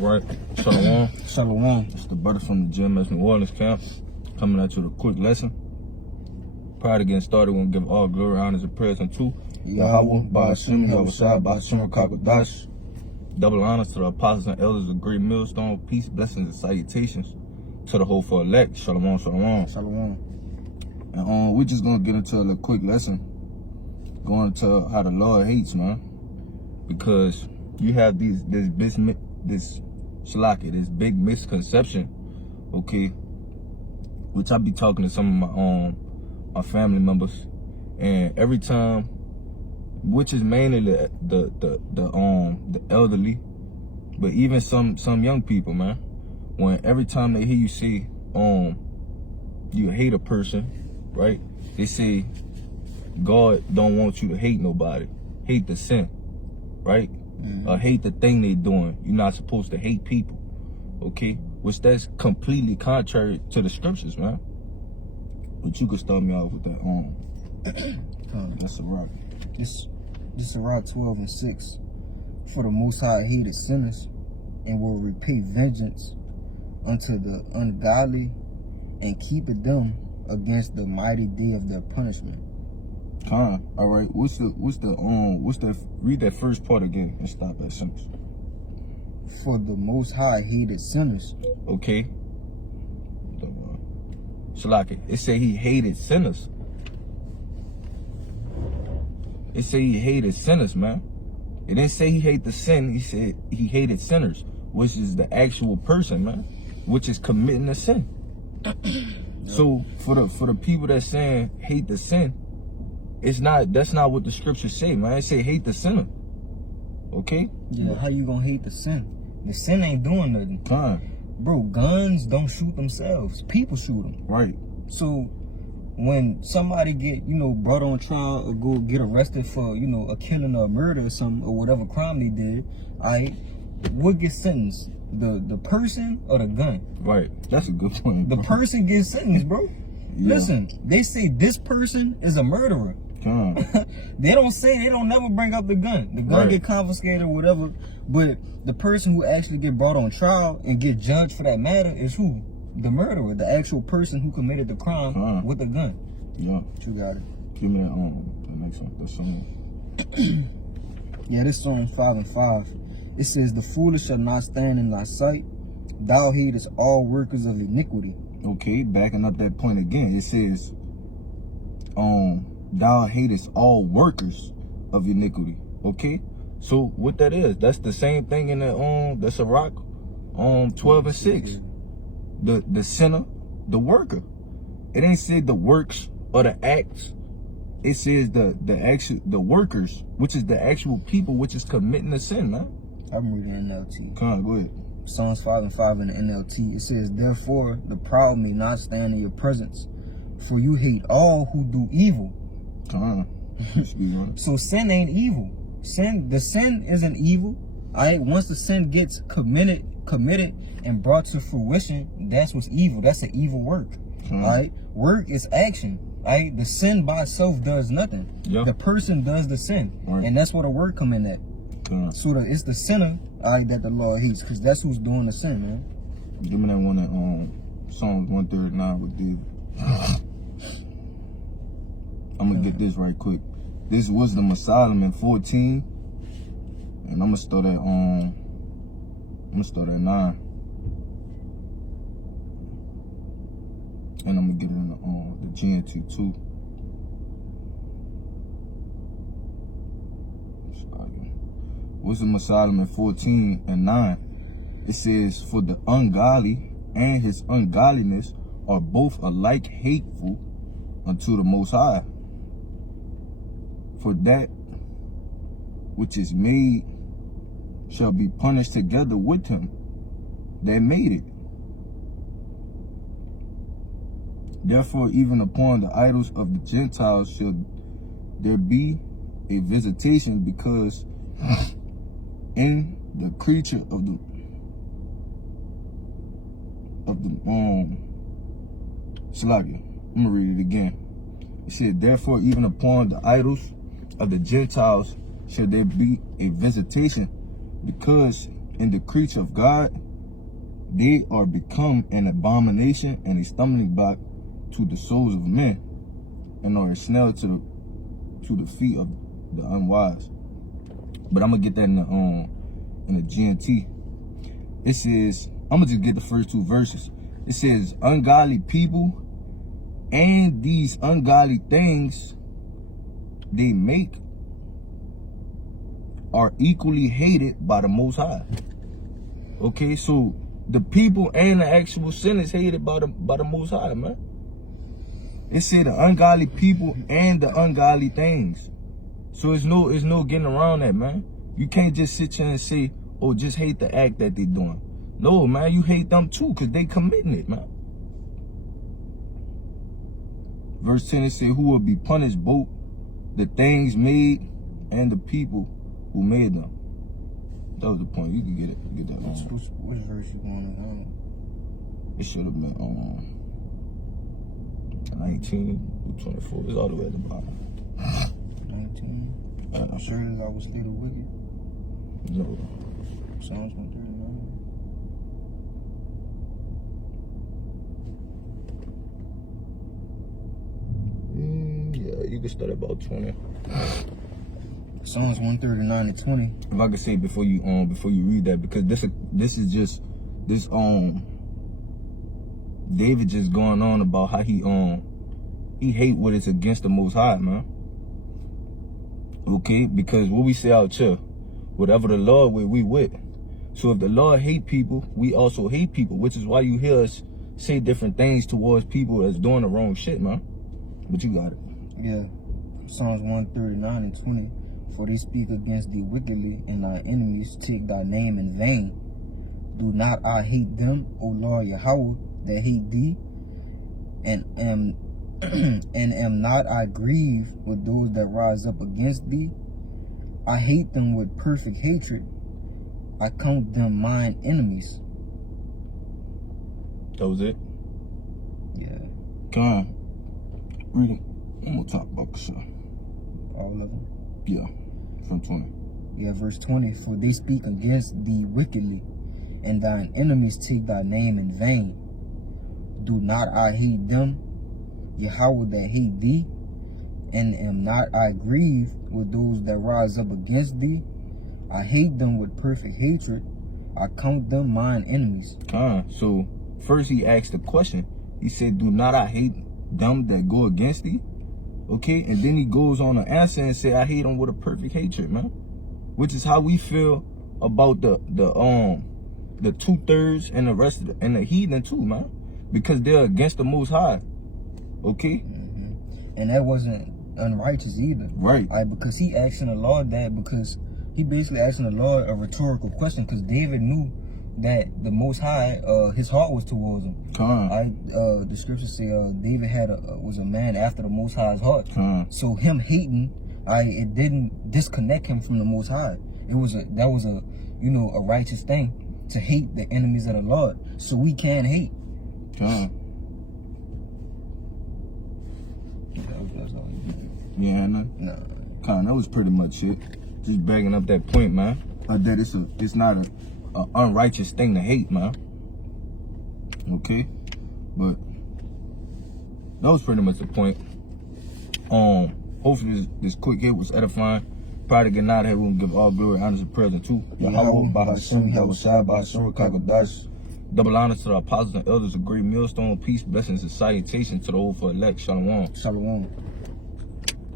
Right. Shalom. Shalom. It's the brother from the GMS New Orleans camp coming at you with a quick lesson. Prior to getting started, we're going to give all glory, honors, and prayers unto Yahweh, Ba'ashim, Yahushua, Ba'ashim, Kakadash. Double honors to the apostles and elders of Great Millstone. Peace, blessings, and salutations to the hopeful elect. Shalom, shalom. Shalom. And we're just going to get into a quick lesson. Going into how the Lord hates, man. Because you have this big misconception, okay, which I be talking to some of my family members, and every time, which is mainly the elderly, but even some young people, man, when every time they hear you say you hate a person, right, they say God don't want you to hate nobody, hate the sin, right? Hate the thing they doing. You're not supposed to hate people, okay? Which that's completely contrary to the scriptures, man. But you could start me off with that. That's a rock. This is Rock 12:6. For the Most High hated sinners, and will repay vengeance unto the ungodly, and keepeth them against the mighty day of their punishment. All right. What's the read that first part again and stop at sentence. For the Most High hated sinners. Okay. Shalaki. It say he hated sinners. It say he hated sinners, man. It didn't say he hated the sin. He said he hated sinners, which is the actual person, man, which is committing the sin. So for the people that saying hate the sin, that's not what the scriptures say, man. It say hate the sinner. Okay? Yeah, how you gonna hate the sin? The sin ain't doing nothing. Bro, guns don't shoot themselves. People shoot them. Right. So when somebody get, brought on trial or go get arrested for, a killing or a murder or something, or whatever crime they did, what gets sentenced? The person or the gun? Right. That's a good point. The person gets sentenced, bro. Yeah. Listen, they say this person is a murderer. They don't never bring up the gun. The gun get confiscated or whatever, but the person who actually get brought on trial and get judged for that matter is who? The murderer, the actual person who committed the crime with the gun. Yeah. You got it. Give me the next one. That's Psalms. Yeah, this Psalms 5:5. It says, the foolish shall not stand in thy sight. Thou hatest all workers of iniquity. Okay, backing up that point again, it says, thou hatest all workers of iniquity. Okay, so what that is, that's the same thing in the that's a rock 12:6. The sinner, the worker. It ain't said the works or the acts. It says the workers, which is the actual people which is committing the sin, man. I'm reading NLT. Come on, go ahead. Psalms 5:5 in the NLT. It says, therefore the proud may not stand in your presence, for you hate all who do evil. So sin ain't evil. The sin isn't evil. Once the sin gets committed and brought to fruition, that's what's evil. That's an evil work. Work is action. The sin by itself does nothing. The person does the sin, and that's where the word come in at. So it's the sinner that the Lord hates, because that's who's doing the sin, man. Give me that one at Psalms 139 with David. I'm gonna get this right quick. This is Wisdom of Solomon 14, and I'm gonna start at 9. And I'm gonna get it in the GNT too. Wisdom of Solomon 14:9. It says, for the ungodly and his ungodliness are both alike hateful unto the Most High. For that which is made shall be punished together with him that made it. Therefore, even upon the idols of the Gentiles shall there be a visitation, because in the creature of the Salakia. I'm gonna read it again. It said, therefore, even upon the idols of the Gentiles shall there be a visitation, because in the creature of God, they are become an abomination and a stumbling block to the souls of men, and are a snare to the feet of the unwise. But I'm gonna get that in the GNT. It says, I'm gonna just get the first two verses. It says, ungodly people and these ungodly things they make are equally hated by the Most High. Okay, so the people and the actual sin is hated by the Most High, man. It said the ungodly people and the ungodly things. So it's no getting around that, man. You can't just sit here and say, oh, just hate the act that they doing. No, man, you hate them too, because they committing it, man. Verse 10, it said, who will be punished, both the things made and the people who made them. That was the point. You can get it. Get that. Which verse you want to? It should have been 19 to 24. It's all the way at the bottom. 19. I'm sure I was little wicked. No. Psalms 139. Yeah, you can start at about 20. Psalms 139 and 20. If I could say before you read that, because this is just David just going on about how he hate what is against the Most High, man. Okay, because what we say out here, whatever the Lord with, we with. So if the Lord hate people, we also hate people, which is why you hear us say different things towards people that's doing the wrong shit, man. But you got it. Yeah. Psalms 139 and 20. For they speak against thee wickedly, and thy enemies take thy name in vain. Do not I hate them, O Lord Yahweh, that hate thee? And am not I grieved with those that rise up against thee? I hate them with perfect hatred. I count them mine enemies. That was it? Yeah. Come on. Read it. I'm gonna talk about the show. All of them? Yeah. From 20. Yeah, verse 20. For they speak against thee wickedly, and thine enemies take thy name in vain. Do not I hate them, Yahweh, that hate thee? And am not I grieved with those that rise up against thee? I hate them with perfect hatred. I count them mine enemies. So first he asked the question. He said, do not I hate them that go against thee? Okay, and then he goes on to answer and say, I hate them with a perfect hatred, man. Which is how we feel about the 2/3 and the rest of the heathen too, man. Because they're against the Most High. Okay? And that wasn't unrighteous either. Right. Because he asking the Lord that, because he basically asking the Lord a rhetorical question, because David knew that the Most High, his heart was towards him. The scriptures say David was a man after the Most High's heart. So him hating, it didn't disconnect him from the Most High. That was a righteous thing to hate the enemies of the Lord. So we can hate. Yeah, no. That was pretty much it. Just backing up that point, man. That it's not an unrighteous thing to hate, man. Okay, but that was pretty much the point. Hopefully this quick hit was edifying. Prior to getting out of here, we'll give all glory, honor, and praise to Yahweh, by Hashem, Yahweh Shai, by Hashem, Kakadash. Double honors to the apostles and elders of great millstone, peace, blessings, and salutation to the old for elect. Shalom. Shalom.